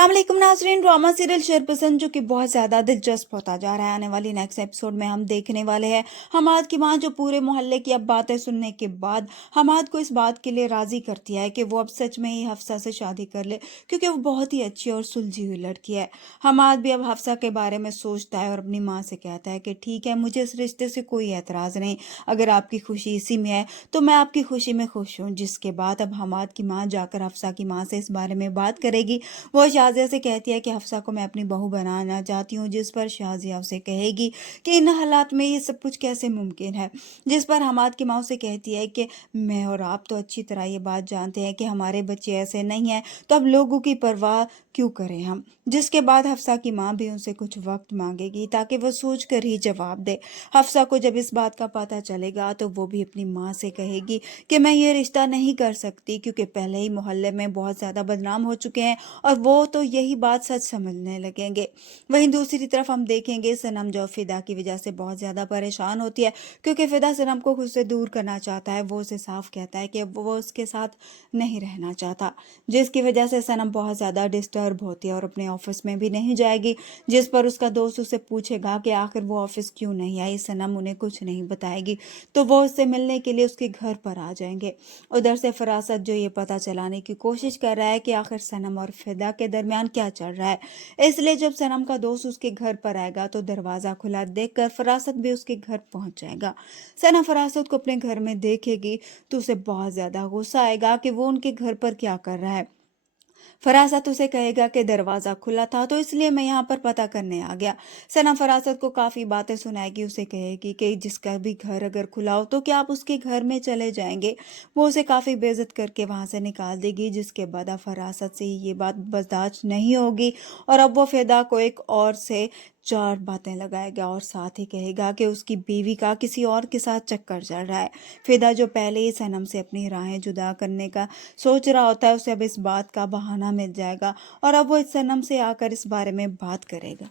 अस्सलामुअलैकुम नाज़रीन। Drama serial शेरपसंद जो कि बहुत ज़्यादा दिलचस्प होता जा रहा है। आने वाली नेक्स्ट एपिसोड में हम देखने वाले हैं हमाद की माँ जो पूरे मोहल्ले की अब बातें सुनने के बाद हमाद को इस बात के लिए राज़ी करती है कि वो अब सच में ही हफ्सा से शादी कर ले, क्योंकि वो बहुत ही अच्छी और सुलझी हुई लड़की है। हमाद भी अब हफ्सा के बारे में सोचता है और अपनी माँ से कहता है कि ठीक है, मुझे इस रिश्ते से कोई एतराज़ नहीं, अगर आपकी खुशी इसी में है तो मैं आपकी खुशी में खुश हूँ। जिसके बाद अब हमाद की माँ जाकर हफ्सा की माँ से इस बारे में बात करेगी। वो शाजिया से कहती है कि हफ्सा को मैं अपनी बहू बनाना चाहती हूँ, जिस पर शाजिया उसे कहेगी कि इन हालात में ये सब कुछ कैसे मुमकिन है। जिस पर हमाद की माँ उसे कहती है कि मैं और आप तो अच्छी तरह ये बात जानते हैं कि हमारे बच्चे ऐसे नहीं हैं, तो अब लोगों की परवाह क्यों करें हम। जिसके बाद हफ्सा की माँ भी उनसे कुछ वक्त मांगेगी ताकि वो सोच कर ही जवाब दे। हफ्सा को जब इस बात का पता चलेगा तो वो भी अपनी माँ से कहेगी कि मैं ये रिश्ता नहीं कर सकती, क्योंकि पहले ही मोहल्ले में बहुत ज़्यादा बदनाम हो चुके हैं और वो तो यही बात सच समझने लगेंगे। वहीं दूसरी तरफ हम देखेंगे सनम जो फिदा की वजह से बहुत ज़्यादा परेशान होती है, क्योंकि फिदा सनम को खुद से दूर करना चाहता है। वो उसे साफ कहता है कि वो उसके साथ नहीं रहना चाहता, जिसकी वजह से सनम बहुत ज़्यादा डिस्टर्ब होती है और अपने ऑफिस में भी नहीं जाएगी। जिस पर उसका दोस्त उसे पूछेगा कि आखिर वो ऑफिस क्यों नहीं आई। सनम उन्हें कुछ नहीं बताएगी तो वो उससे मिलने के लिए उसके घर पर आ जाएंगे। उधर से फरासत जो ये पता चलाने की कोशिश कर रहा है कि आखिर सनम और फिदा के दरमियान क्या चल रहा है, इसलिए जब सनम का दोस्त उसके घर पर आएगा तो दरवाजा खुला देखकर फरासत भी उसके घर पहुंच जाएगा। सनम फरासत को अपने घर में देखेगी तो उसे बहुत ज्यादा गुस्सा आएगा कि वो उनके घर पर क्या कर रहा है। फरासत उसे कहेगा कि दरवाजा खुला था तो इसलिए मैं यहाँ पर पता करने आ गया। सनम फरासत को काफी बातें सुनाएगी, उसे कहेगी कि जिसका भी घर अगर खुला हो तो क्या आप उसके घर में चले जाएंगे। वो उसे काफी बेइज्जत करके वहां से निकाल देगी। जिसके बाद अब फरासत से ये बात बर्दाश्त नहीं होगी और अब वो फिदा को एक और से चार बातें लगाएगा और साथ ही कहेगा कि उसकी बीवी का किसी और के साथ चक्कर चल रहा है। फिदा जो पहले ही सनम से अपनी राहें जुदा करने का सोच रहा होता है, उसे अब इस बात का बहाना मिल जाएगा और अब वो इस सनम से आकर इस बारे में बात करेगा।